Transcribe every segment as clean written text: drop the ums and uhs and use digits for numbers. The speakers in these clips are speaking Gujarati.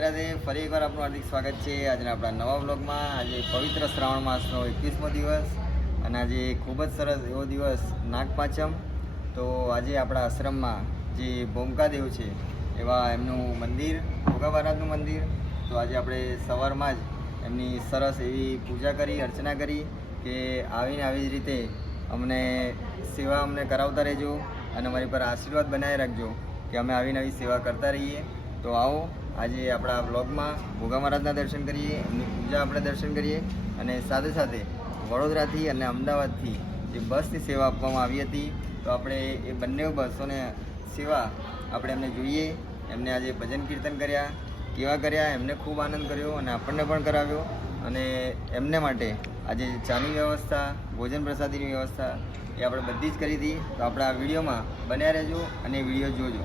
રાધે રાધે. ફરી એકવાર આપનું હાર્દિક સ્વાગત છે આજના આપણા નવા વ્લોગમાં. આજે પવિત્ર શ્રાવણ માસનો 21મો દિવસ અને આજે ખૂબ જ સરસ એવો દિવસ નાગપાંચમ. તો આજે આપણા આશ્રમમાં જે ભોમકાદેવ છે એવા એમનું મંદિર, ભોગા મહારાજનું મંદિર. તો આજે આપણે સવારમાં જ એમની સરસ એવી પૂજા કરી, અર્ચના કરી કે આવીને આવી જ રીતે અમને સેવા કરાવતા રહેજો અને અમારી પર આશીર્વાદ બનાવી રાખજો કે અમે આવીને આવી સેવા કરતા રહીએ. તો આવો આજે આપણા બ્લોગમાં ભોગા મહારાજના દર્શન કરીએ, એમની પૂજા આપણે દર્શન કરીએ અને સાથે સાથે વડોદરાથી અને અમદાવાદથી જે બસની સેવા આપવામાં આવી હતી તો આપણે એ બંને બસોને સેવા આપણે એમને જોઈએ. એમને આજે ભજન કીર્તન કર્યા, કેવા કર્યા, એમને ખૂબ આનંદ કર્યો અને આપણને પણ કરાવ્યો. અને એમને માટે આજે ચાની વ્યવસ્થા, ભોજન પ્રસાદીની વ્યવસ્થા એ આપણે બધી જ કરી હતી. તો આપણે આ વિડીયોમાં બન્યા રહેજો અને વિડીયો જોજો.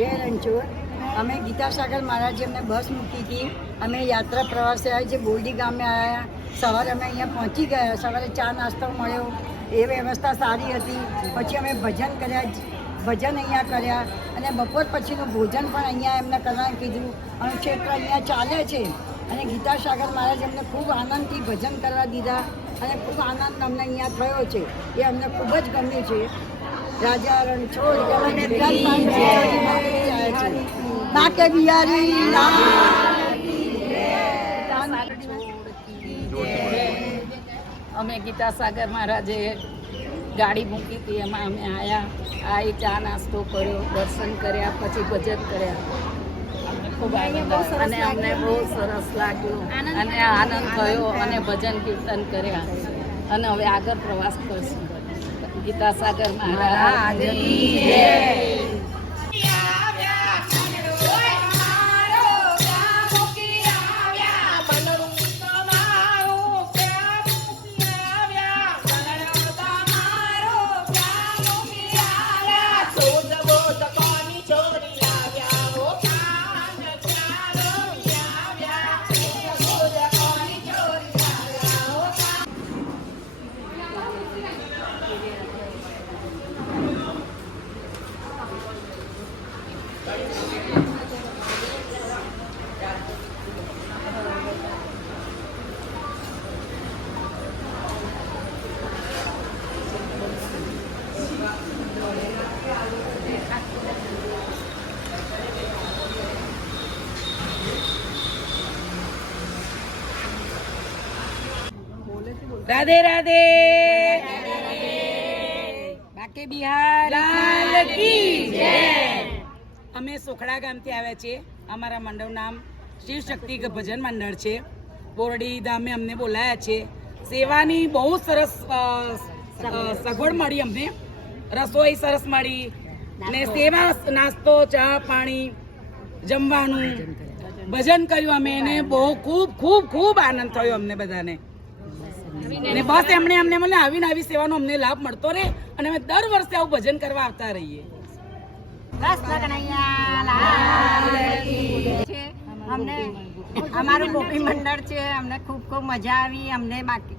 જય રણછોડ. અમે ગીતાસાગર મહારાજે અમને બસ મૂકી હતી. અમે યાત્રા પ્રવાસે આવી, જે બોરડી ગામે આવ્યા. સવારે અમે અહીંયા પહોંચી ગયા. સવારે ચા નાસ્તો મળ્યો, એ વ્યવસ્થા સારી હતી. પછી અમે ભજન કર્યા, ભજન અહીંયા કર્યા અને બપોર પછીનું ભોજન પણ અહીંયા એમને કરવાનું કીધું. અણુક્ષેત્ર અહીંયા ચાલે છે અને ગીતાસાગર મહારાજ અમને ખૂબ આનંદથી ભજન કરવા દીધા અને ખૂબ આનંદ અમને અહીંયા થયો છે. એ અમને ખૂબ જ ગમ્યું છે. રાજા રણછોડ બાકે બિહારી અમે ગીતાસાગર મહારાજે ગાડી મૂકી હતી, એમાં અમે આવ્યા. આ ચા નાસ્તો કર્યો, દર્શન કર્યા, પછી ભજન કર્યા. અમને ખૂબ આનંદ અને અમને બહુ સરસ લાગ્યું અને આનંદ થયો અને ભજન કીર્તન કર્યા અને હવે આગળ પ્રવાસ કરશું. ગીતાસાગર મહારાજ રાધે રાધે બાકે બિહાર લાલ કી જય. અમે સોખડા ગામથી આવ્યા છીએ. અમારા મંડળનું નામ શિવ શક્તિ ભજન મંડળ છે. બોરડી ધામે અમને બોલાયા છે. સેવાની બહુ સરસ સગવડ મળી અમને. રસોઈ સરસ મળી ને સેવા, નાસ્તો, ચા, પાણી, જમવાનું, ભજન કર્યું અમે એને બહુ ખૂબ ખૂબ ખૂબ આનંદ થયો અમને બધાને. ને બસ એમણે અમને મને આવીને આવી સેવાનો અમને લાભ મળતો રહે અને અમે દર વર્ષે આવું ભજન કરવા આવતા રહીએ. અમને અમારું ગોપી મંડળ છે. અમને ખૂબ ખૂબ મજા આવી. અમને બાકી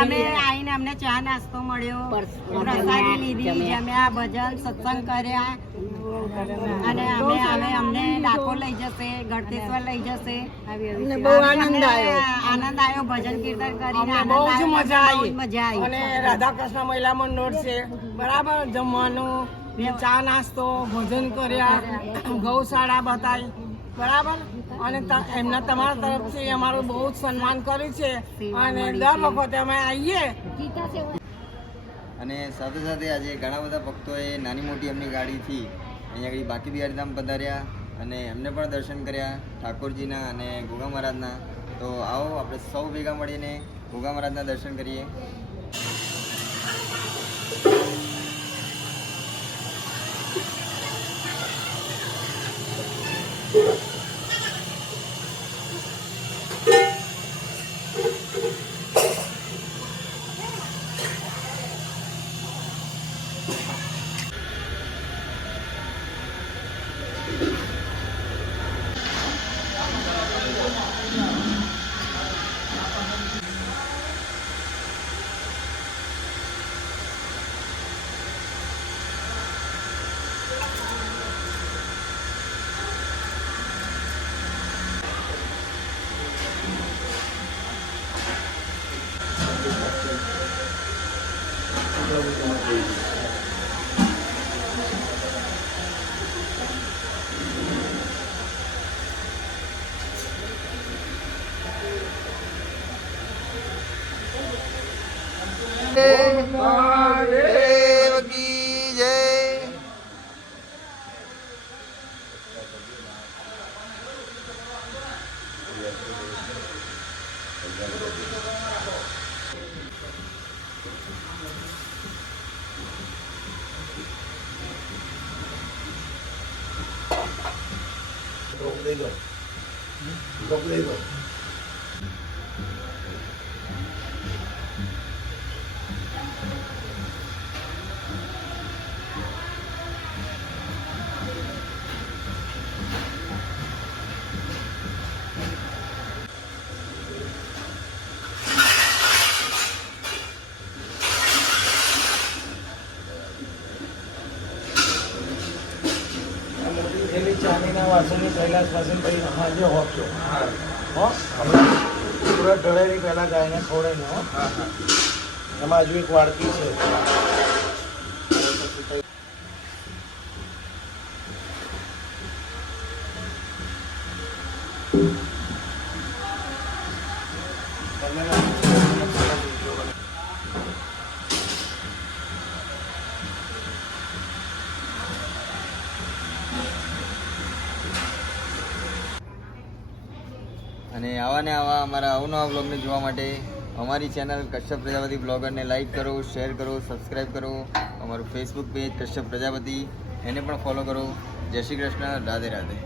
અમે આવીને અમને ચા નાસ્તો મળ્યો, પ્રસાદી લીધી, જમ્યા, ભજન સત્સંગ કર્યા અને અમને ડાકોર લઈ જશે, ગળતેશ્વર લઈ જશે. બહુ આનંદ આવ્યો ભજન કીર્તન કરીને. બહુ જ મજા આવી. મજા આવી. અને રાધા કૃષ્ણ મહિલા મંડળ છે બરાબર. જમવાનું, ચા નાસ્તો, ભજન કર્યા, ગૌશાળા બતાવી બરાબર. અને એમના તમારા તરફથી અમારું બહુ જ સન્માન કર્યું છે અને દર વખતે અમે આવીએ. અને સાથે સાથે આજે ઘણા બધા ભક્તોએ નાની મોટી એમની ગાડીથી અહીંયા આગળ બાકી બિહારી ધામ પધાર્યા અને એમને પણ દર્શન કર્યા ઠાકોરજીના અને ગોગા મહારાજના. તો આવો આપણે સૌ ભેગા મળીને ગોગા મહારાજના દર્શન કરીએ. મહાદેવ કી જય. ચાંદીના વાસણની કૈલાસ વાસણ હાજર હોપશો હો હમણાં પૂરા ઢળેલી પહેલાં ગાયને ખવડાવીને હો. એમાં હજુ એક વાડકી છે. અને આવા ને આવા અમારા અવનવા બ્લોગને જોવા માટે અમારી ચેનલ કશ્યપ પ્રજાપતિ બ્લોગરને લાઈક કરો, શેર કરો, સબસ્ક્રાઈબ કરો. અમારું ફેસબુક પેજ કશ્યપ પ્રજાપતિ એને પણ ફોલો કરો. જય શ્રી કૃષ્ણ. રાધે રાધે.